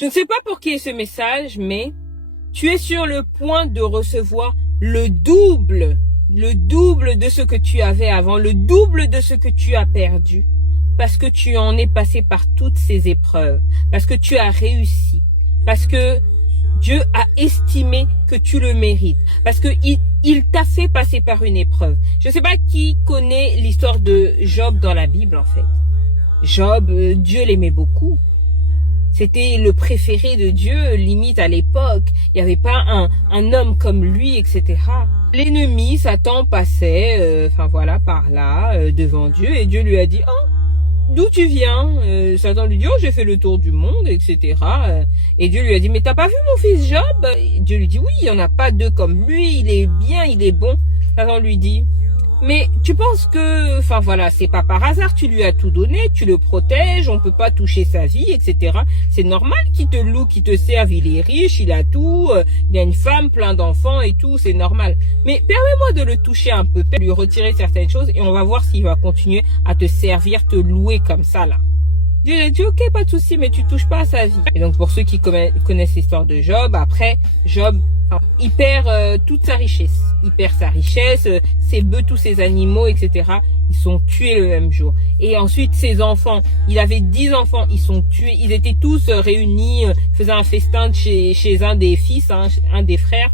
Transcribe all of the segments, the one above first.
Je ne sais pas pour qui est ce message, mais tu es sur le point de recevoir le double de ce que tu avais avant, le double de ce que tu as perdu, parce que tu en es passé par toutes ces épreuves, parce que tu as réussi, parce que Dieu a estimé que tu le mérites, parce que il t'a fait passer par une épreuve. Je ne sais pas qui connaît l'histoire de Job dans la Bible, en fait. Job, Dieu l'aimait beaucoup. C'était le préféré de Dieu, limite à l'époque. Il n'y avait pas un homme comme lui, etc. L'ennemi, Satan, passait, par là, devant Dieu, et Dieu lui a dit, oh, d'où tu viens? Satan lui dit, oh, j'ai fait le tour du monde, etc. Et Dieu lui a dit, mais t'as pas vu mon fils Job? Et Dieu lui dit, oui, il n'y en a pas deux comme lui, il est bien, il est bon. Satan lui dit, mais tu penses que, c'est pas par hasard, tu lui as tout donné, tu le protèges, on peut pas toucher sa vie, etc. C'est normal qu'il te loue, qu'il te serve, il est riche, il a tout, il a une femme, plein d'enfants et tout, c'est normal. Mais permets-moi de le toucher un peu, lui retirer certaines choses et on va voir s'il va continuer à te servir, te louer comme ça là. Dieu a dit, ok, pas de souci, mais tu touches pas à sa vie. Et donc pour ceux qui connaissent l'histoire de Job, après, Job, il perd toute sa richesse. Il perd sa richesse, ses bœufs, tous ses animaux, etc. Ils sont tués le même jour. Et ensuite, ses enfants, il avait 10 enfants, ils sont tués. Ils étaient tous réunis, faisaient un festin chez un des fils, un des frères,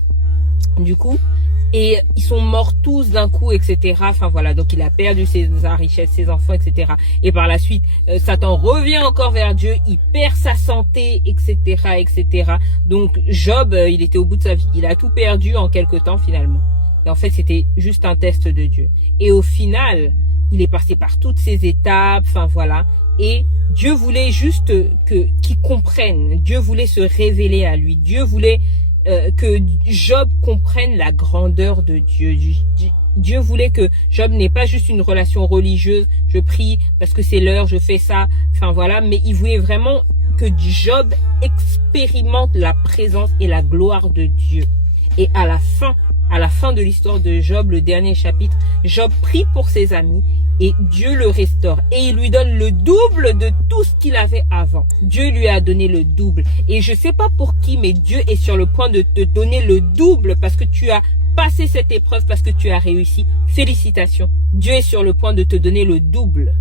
du coup. Et ils sont morts tous d'un coup, etc. Donc il a perdu sa richesse, ses enfants, etc. Et par la suite, Satan revient encore vers Dieu, il perd sa santé, etc., etc. Donc Job, il était au bout de sa vie. Il a tout perdu en quelque temps finalement. Et en fait, c'était juste un test de Dieu. Et au final, il est passé par toutes ces étapes, Et Dieu voulait juste qu'il comprenne. Dieu voulait se révéler à lui. Dieu voulait que Job comprenne la grandeur de Dieu. Dieu voulait que Job n'ait pas juste une relation religieuse, je prie parce que c'est l'heure, je fais ça, mais il voulait vraiment que Job expérimente la présence et la gloire de Dieu. Et à la fin de l'histoire de Job, le dernier chapitre, Job prie pour ses amis et Dieu le restaure et il lui donne le double de tout ce qu'il avait avant. Dieu lui a donné le double et je sais pas pour qui, mais Dieu est sur le point de te donner le double parce que tu as passé cette épreuve, parce que tu as réussi. Félicitations. Dieu est sur le point de te donner le double.